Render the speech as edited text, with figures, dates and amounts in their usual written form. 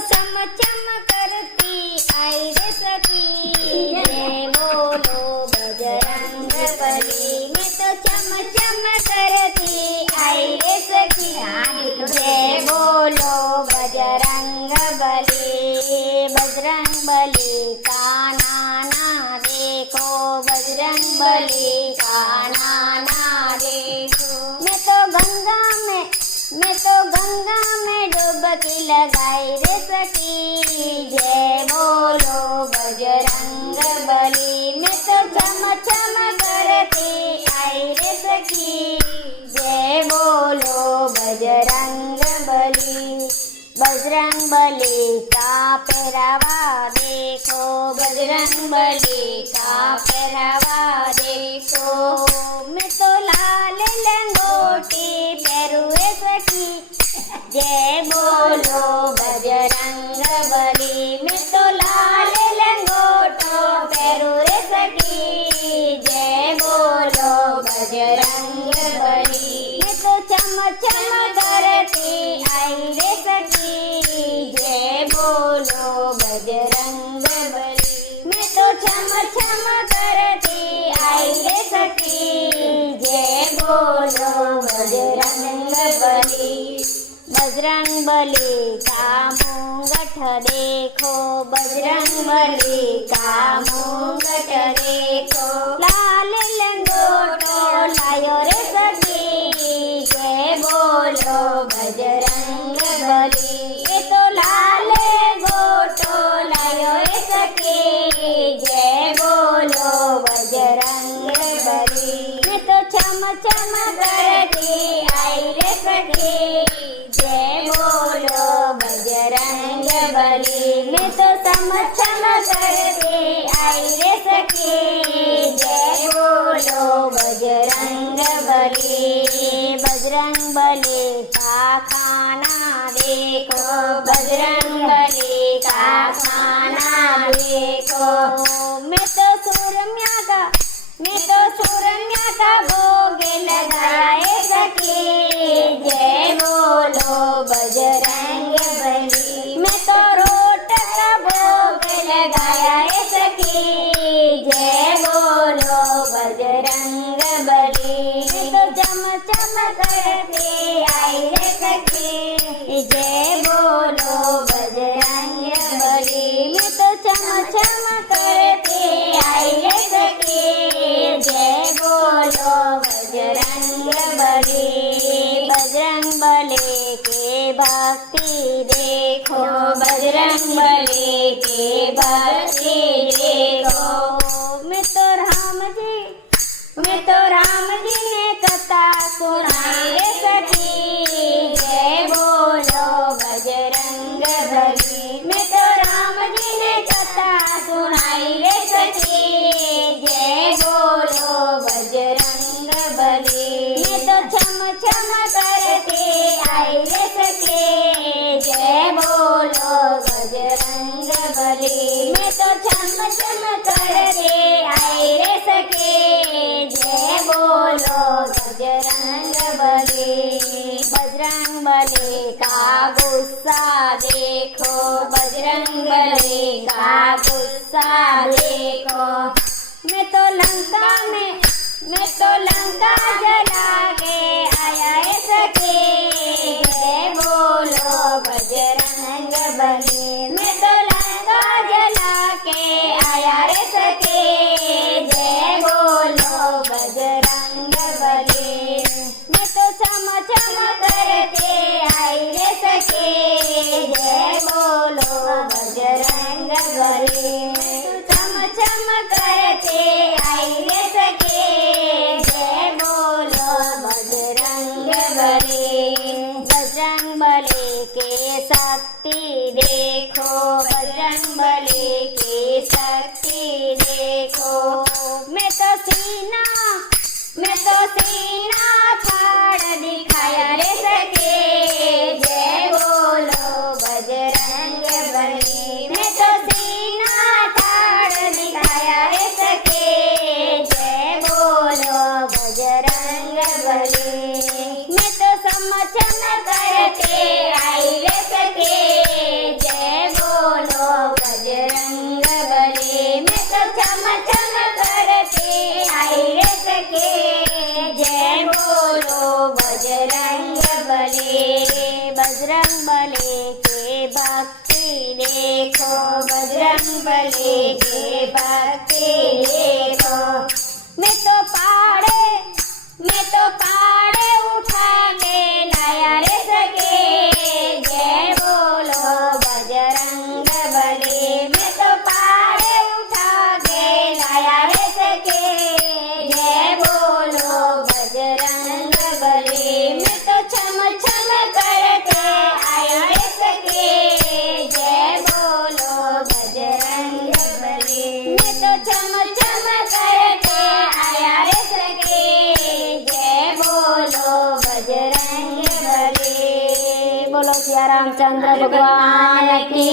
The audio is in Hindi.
चम चम करती आई रे सखी, जय बोलो बजरंग बली। मैं तो चम चम करती आई रे सखी, जय बोलो बजरंग बली। बजरंग बली का नाना देखो, बजरंग बली का नाना देखो। मैं तो गंगा में डुबकी लगाई रे सखी, जय बोलो बजरंग बली। मैं तो चम चम करती आई रे सखी, जय बोलो बजरंग बली। बजरंग बली का पहरावा देखो, बजरंग बली का पहरावा देखो। मैं तो लाल लंगोटी पहरुए सखी, जय बोलो बजरंग बली। मैं तो लाल लंगोटो पहरुए सखी, जय बोलो बजरंग बली। मैं तो चम चम करती आई रे सखी, जय बोलो बजरंग बली। मैं तो चम चम करती आई रे सखी, जय बोलो बजरंग बली। बजरंग बली का मुंगठ देखो, बजरंग बली का मुंगठ देखो। लाल लंगोटो लायो रे सखी, जय बोलो बजरंग बली। ये तो लाल गोटो लायो रे सखी, जय बोलो बजरंग बली। मैं तो चम चम करती आई रे सखी, जय बोलो बजरंग बली। मैं तो चम चम करती आई रे सखी, जय बोलो बजरंग बली। बजरंग बली का खाना देखो, बजरंग बली का खाना देखो। मैं तो सुरम्या का भोग लगाए सखी, जय बोलो बजरंग बली। मैं तो रोट का भोग लगाया सखी, जय बोलो बजरंग बली। मैं तो चम चम करती आई रे सखी, जय बोलो बजरंग बली। मैं तो चम चम करती आई रे सखी, जय बोलो बजरंग बली। बजरंग बली के भक्ति देखो, बजरंग बली के भक्ति देखो। मैं तो राम जी ने कथा सुनाई रे सखी, जय बोलो बजरंग बली। मैं तो राम जी ने कथा सुनाई रे सखी, जय बोलो बजरंग बली। मैं तो चम चम करती आई रे सखी, जय बोलो बजरंग बली। मैं तो चम चम करती आई रे सखी, जय बोलो बजरंग बली। बजरंग बली का गुस्सा देखो, बजरंग बली का गुस्सा देखो। मैं तो लंका जला के आया सखी, जय बोलो बजरंग बली। मैं तो लंका जला के आया रे सखी, जय बोलो बजरंग बली। मैं तो चम चम करती आई रे सखी, जय बोलो बजरंग बली। चम चम करती आई रे सखी, जय बोलो बजरंग बली। बजरंग बली के शक्ति देखो, बजरंग बली की शक्ति देखो। मैं तो सीना फाड़ दिखाया रे सखी, जय बोलो बजरंग बली। मैं तो सीना फाड़ दिखाया रे सखी, जय बोलो बजरंग बली। मैं तो समचन करते आई रे सखी, जय भक्ति देखो बजरंग बली की भक्ति देखो। मैं तो पाड़े उठा के लाया रे सके, जय बोलो बजरंग बली। मैं तो पाड़े उठा के लाया रे सके, जय बोलो बजरंग बली। मैं तो छम छम करके आया रे सके, जय बोलो बजरंग बली। मैं तो छम छम करके आया रे सके, जय बोलो बजरंग बली। बोलो सिया रामचंद्र भगवान की।